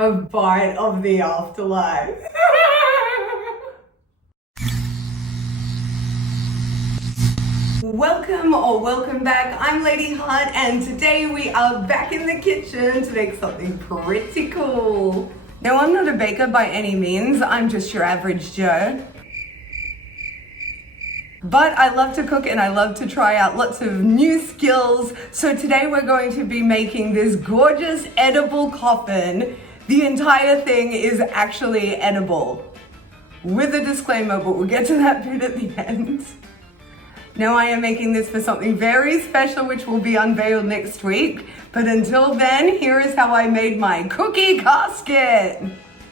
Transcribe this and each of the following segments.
A bite of the afterlife. Welcome back. I'm Lady Hart and today we are back in the kitchen to make something pretty cool. Now, I'm not a baker by any means, I'm just your average Joe. But I love to cook and I love to try out lots of new skills. So today we're going to be making this gorgeous edible coffin. The entire thing is actually edible. With a disclaimer, but we'll get to that bit at the end. Now I am making this for something very special which will be unveiled next week. But until then, here is how I made my cookie casket.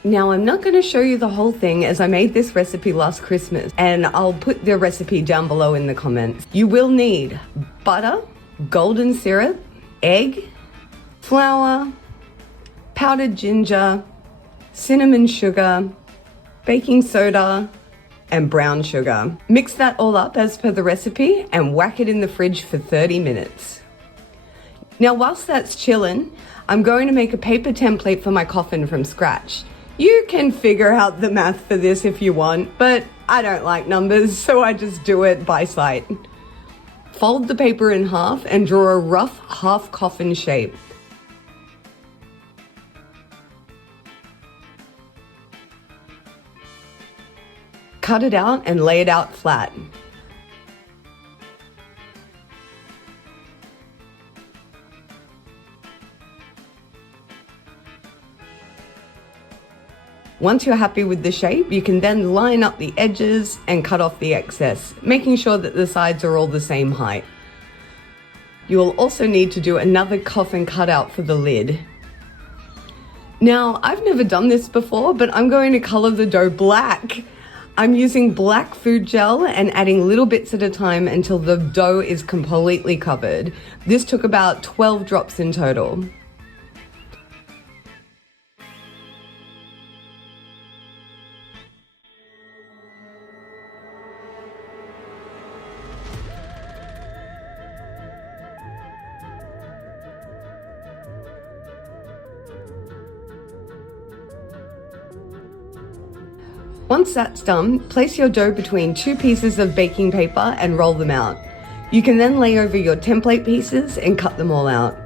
Now I'm not going to show you the whole thing as I made this recipe last Christmas and I'll put the recipe down below in the comments. You will need butter, golden syrup, egg, flour, powdered ginger, cinnamon sugar, baking soda, and brown sugar. Mix that all up as per the recipe and whack it in the fridge for 30 minutes. Now whilst that's chilling, I'm going to make a paper template for my coffin from scratch. You can figure out the math for this if you want, but I don't like numbers, so I just do it by sight. Fold the paper in half and draw a rough half coffin shape. Cut it out and lay it out flat. Once you're happy with the shape, you can then line up the edges and cut off the excess, making sure that the sides are all the same height. You will also need to do another coffin cutout for the lid. Now, I've never done this before, but I'm going to color the dough black. I'm using black food gel and adding little bits at a time until the dough is completely covered. This took about 12 drops in total. Once that's done, place your dough between two pieces of baking paper and roll them out. You can then lay over your template pieces and cut them all out.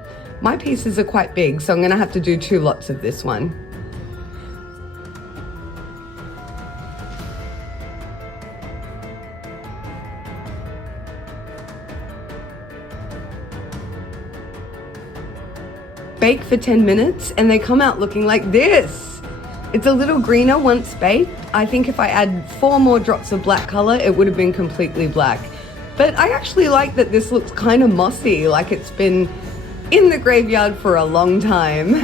My pieces are quite big, so I'm going to have to do 2 lots of this one. Bake for 10 minutes and they come out looking like this. It's a little greener once baked. I think if I add 4 more drops of black color, it would have been completely black. But I actually like that this looks kind of mossy, like it's been in the graveyard for a long time.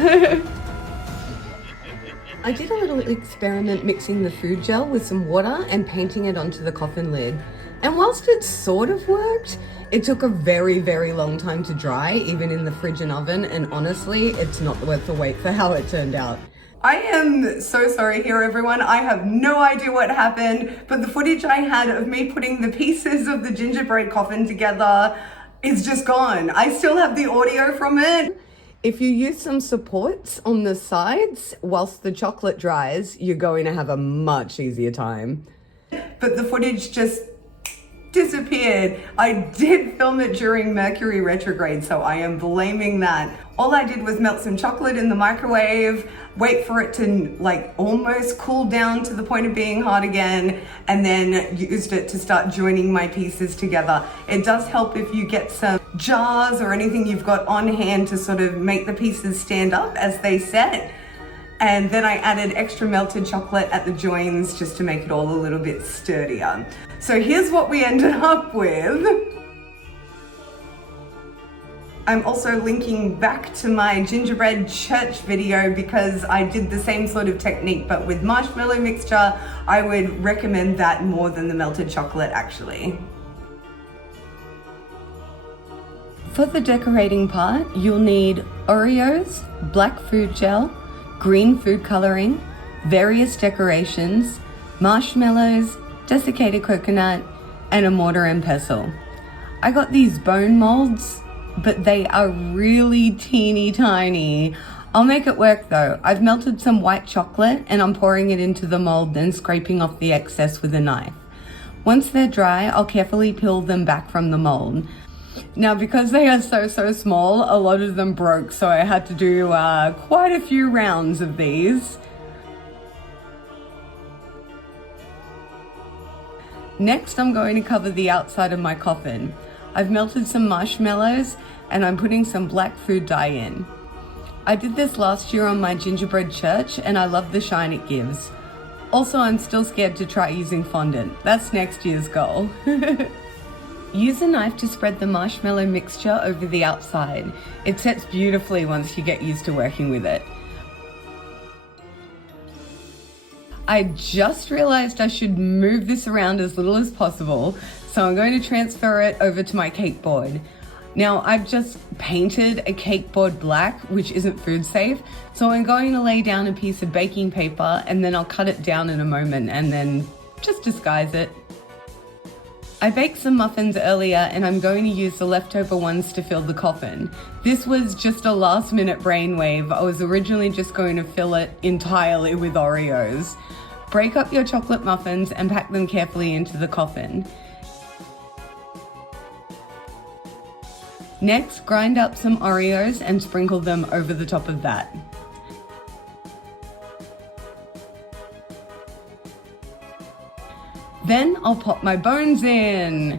I did a little experiment mixing the food gel with some water and painting it onto the coffin lid. And whilst it sort of worked, it took a very, very long time to dry, even in the fridge and oven, and honestly, it's not worth the wait for how it turned out. I am so sorry here, everyone. I have no idea what happened, but the footage I had of me putting the pieces of the gingerbread coffin together is just gone. I still have the audio from it. If you use some supports on the sides whilst the chocolate dries, you're going to have a much easier time. But the footage just disappeared. I did film it during Mercury retrograde, so I am blaming that. All I did was melt some chocolate in the microwave, wait for it to like almost cool down to the point of being hot again, and then used it to start joining my pieces together. It does help if you get some jars or anything you've got on hand to sort of make the pieces stand up as they set. And then I added extra melted chocolate at the joins just to make it all a little bit sturdier. So here's what we ended up with. I'm also linking back to my gingerbread church video because I did the same sort of technique, but with marshmallow mixture. I would recommend that more than the melted chocolate actually. For the decorating part, you'll need Oreos, black food gel, green food coloring, various decorations, marshmallows, desiccated coconut, and a mortar and pestle. I got these bone molds, but they are really teeny tiny. I'll make it work though. I've melted some white chocolate and I'm pouring it into the mold, then scraping off the excess with a knife. Once they're dry, I'll carefully peel them back from the mold. Now, because they are so small, a lot of them broke, so I had to do quite a few rounds of these. Next, I'm going to cover the outside of my coffin. I've melted some marshmallows and I'm putting some black food dye in. I did this last year on my gingerbread church and I love the shine it gives. Also, I'm still scared to try using fondant. That's next year's goal. Use a knife to spread the marshmallow mixture over the outside. It sets beautifully once you get used to working with it. I just realized I should move this around as little as possible, so I'm going to transfer it over to my cake board. Now, I've just painted a cake board black, which isn't food safe, so I'm going to lay down a piece of baking paper and then I'll cut it down in a moment and then just disguise it. I baked some muffins earlier and I'm going to use the leftover ones to fill the coffin. This was just a last minute brainwave. I was originally just going to fill it entirely with Oreos. Break up your chocolate muffins and pack them carefully into the coffin. Next, grind up some Oreos and sprinkle them over the top of that. Then I'll pop my bones in.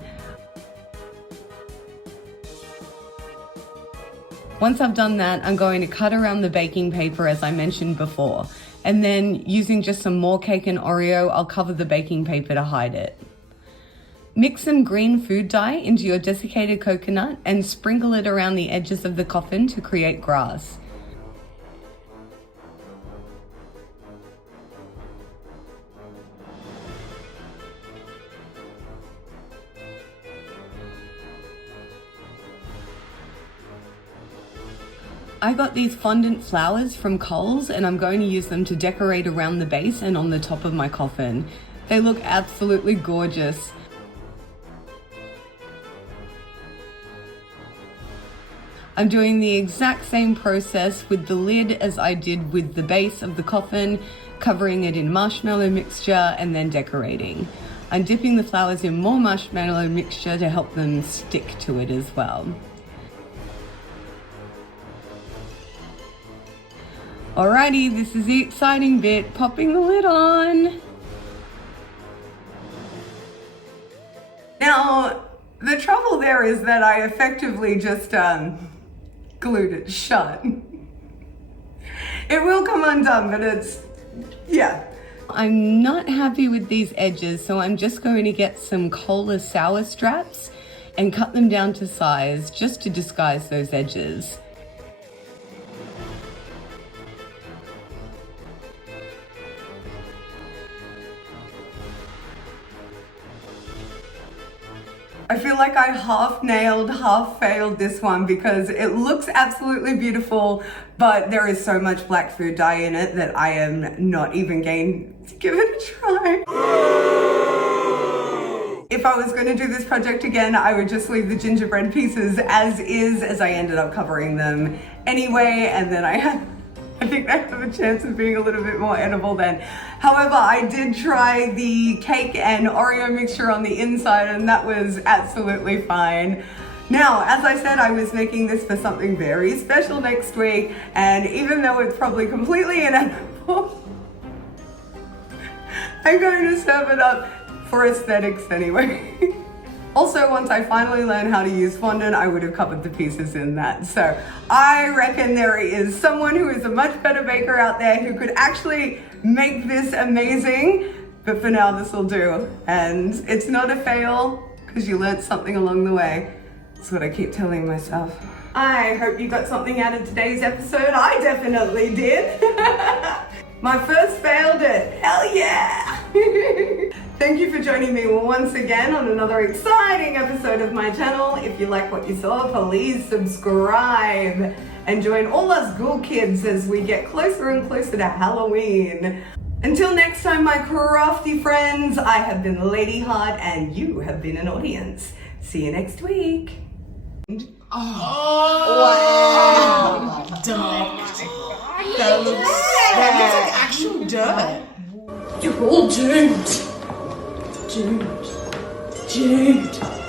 Once I've done that, I'm going to cut around the baking paper as I mentioned before. And then using just some more cake and Oreo, I'll cover the baking paper to hide it. Mix some green food dye into your desiccated coconut and sprinkle it around the edges of the coffin to create grass. I got these fondant flowers from Coles and I'm going to use them to decorate around the base and on the top of my coffin. They look absolutely gorgeous. I'm doing the exact same process with the lid as I did with the base of the coffin, covering it in marshmallow mixture and then decorating. I'm dipping the flowers in more marshmallow mixture to help them stick to it as well. Alrighty, this is the exciting bit, popping the lid on. Now, the trouble there is that I effectively just glued it shut. It will come undone, but yeah. I'm not happy with these edges, so I'm just going to get some cola sour straps and cut them down to size just to disguise those edges. I feel like I half nailed, half failed this one because it looks absolutely beautiful, but there is so much black food dye in it that I am not even game to give it a try. If I was going to do this project again, I would just leave the gingerbread pieces as is, as I ended up covering them anyway, and then I think they have a chance of being a little bit more edible then. However, I did try the cake and Oreo mixture on the inside and that was absolutely fine. Now, as I said, I was making this for something very special next week, and even though it's probably completely inedible, I'm going to serve it up for aesthetics anyway. Also, once I finally learned how to use fondant, I would have covered the pieces in that. So I reckon there is someone who is a much better baker out there who could actually make this amazing. But for now, this will do. And it's not a fail because you learned something along the way. That's what I keep telling myself. I hope you got something out of today's episode. I definitely did. My first failed it. Hell yeah! Thank you for joining me once again on another exciting episode of my channel. If you like what you saw, please subscribe and join all us ghoul kids as we get closer and closer to Halloween. Until next time, my crafty friends, I have been Lady Heart and you have been an audience. See you next week. Oh, wow. Delectable. That looks like actual dirt. You're all doomed. Doomed. Doomed.